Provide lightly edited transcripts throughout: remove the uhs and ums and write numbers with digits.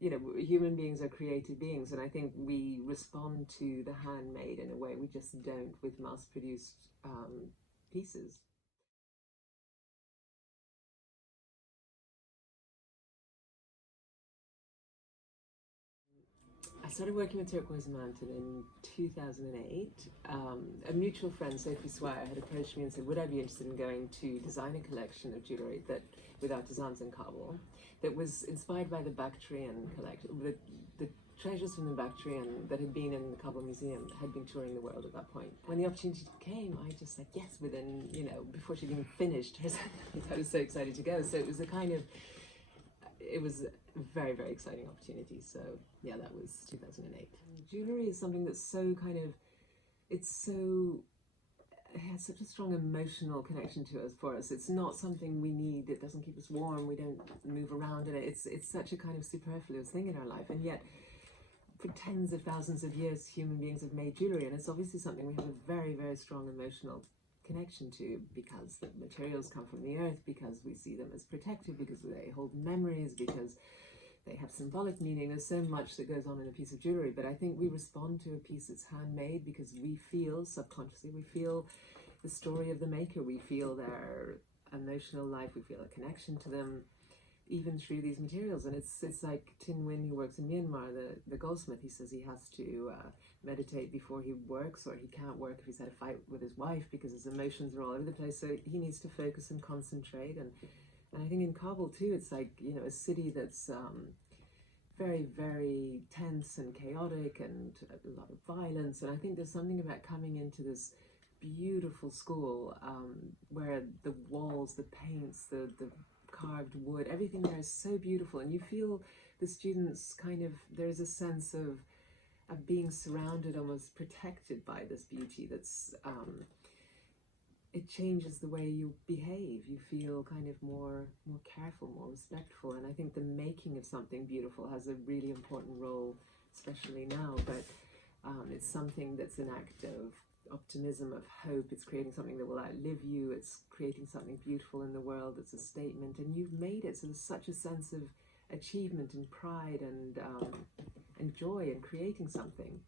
you know, human beings are creative beings, and I think we respond to the handmade in a way we just don't with mass-produced pieces. I started working with Turquoise Mountain in 2008. A mutual friend, Sophie Swire, had approached me and said, would I be interested in going to design a collection of jewellery that, with artisans in Kabul, that was inspired by the Bactrian collection. The treasures from the Bactrian that had been in the Kabul Museum had been touring the world at that point. When the opportunity came, I just said yes within, you know, before she'd even finished her sentence. I was so excited to go. So it was a kind of, it was a very, very exciting opportunity. So yeah, that was 2008. Jewellery is something that's so kind of, it's so, it has such a strong emotional connection to us, for us. It's not something we need. It doesn't keep us warm. We don't move around in it. It's such a kind of superfluous thing in our life. And yet, for tens of thousands of years, human beings have made jewellery, and it's obviously something we have a very, very strong emotional connection to, because the materials come from the earth, because we see them as protected, because they hold memories, because they have symbolic meaning. There's so much that goes on in a piece of jewellery, but I think we respond to a piece that's handmade because we feel, subconsciously, we feel the story of the maker, we feel their emotional life, we feel a connection to them, even through these materials. And it's like Tin Win, who works in Myanmar, the goldsmith, he says he has to meditate before he works, or he can't work if he's had a fight with his wife because his emotions are all over the place, so he needs to focus and concentrate. And I think in Kabul too, it's like, you know, a city that's very, very tense and chaotic and a lot of violence. And I think there's something about coming into this beautiful school where the walls, the paints, the carved wood, everything there is so beautiful, and you feel the students kind of, there's a sense of being surrounded, almost protected by this beauty that's it changes the way you behave. You feel kind of more careful, more respectful. And I think the making of something beautiful has a really important role, especially now. But it's something that's an act of optimism, of hope. It's creating something that will outlive you. It's creating something beautiful in the world. It's a statement, and you've made it. So there's such a sense of achievement and pride and joy in creating something.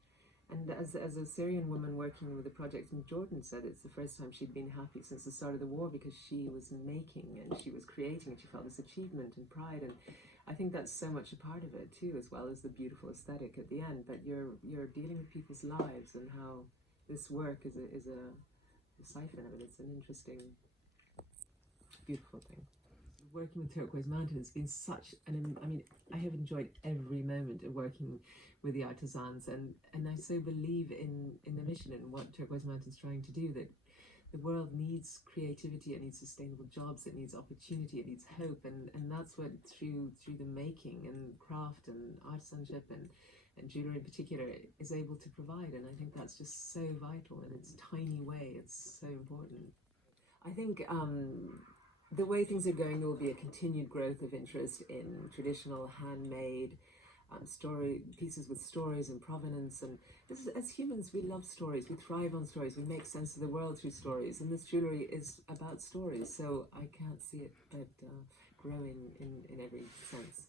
And as a Syrian woman working with a project in Jordan said, it's the first time she'd been happy since the start of the war, because she was making and she was creating, and she felt this achievement and pride. And I think that's so much a part of it too, as well as the beautiful aesthetic at the end. But you're dealing with people's lives, and how this work is a siphon of it. It's an interesting, beautiful thing. Working with Turquoise Mountain has been such an, I mean, I have enjoyed every moment of working with the artisans, and I so believe in the mission and what Turquoise Mountain is trying to do, that the world needs creativity, it needs sustainable jobs, it needs opportunity, it needs hope, and that's what through the making and craft and artisanship and jewellery in particular is able to provide. And I think that's just so vital in its tiny way. It's so important. I think the way things are going, there will be a continued growth of interest in traditional handmade story pieces with stories and provenance. And this is, as humans, we love stories. We thrive on stories. We make sense of the world through stories. And this jewellery is about stories. So I can't see it but growing in every sense.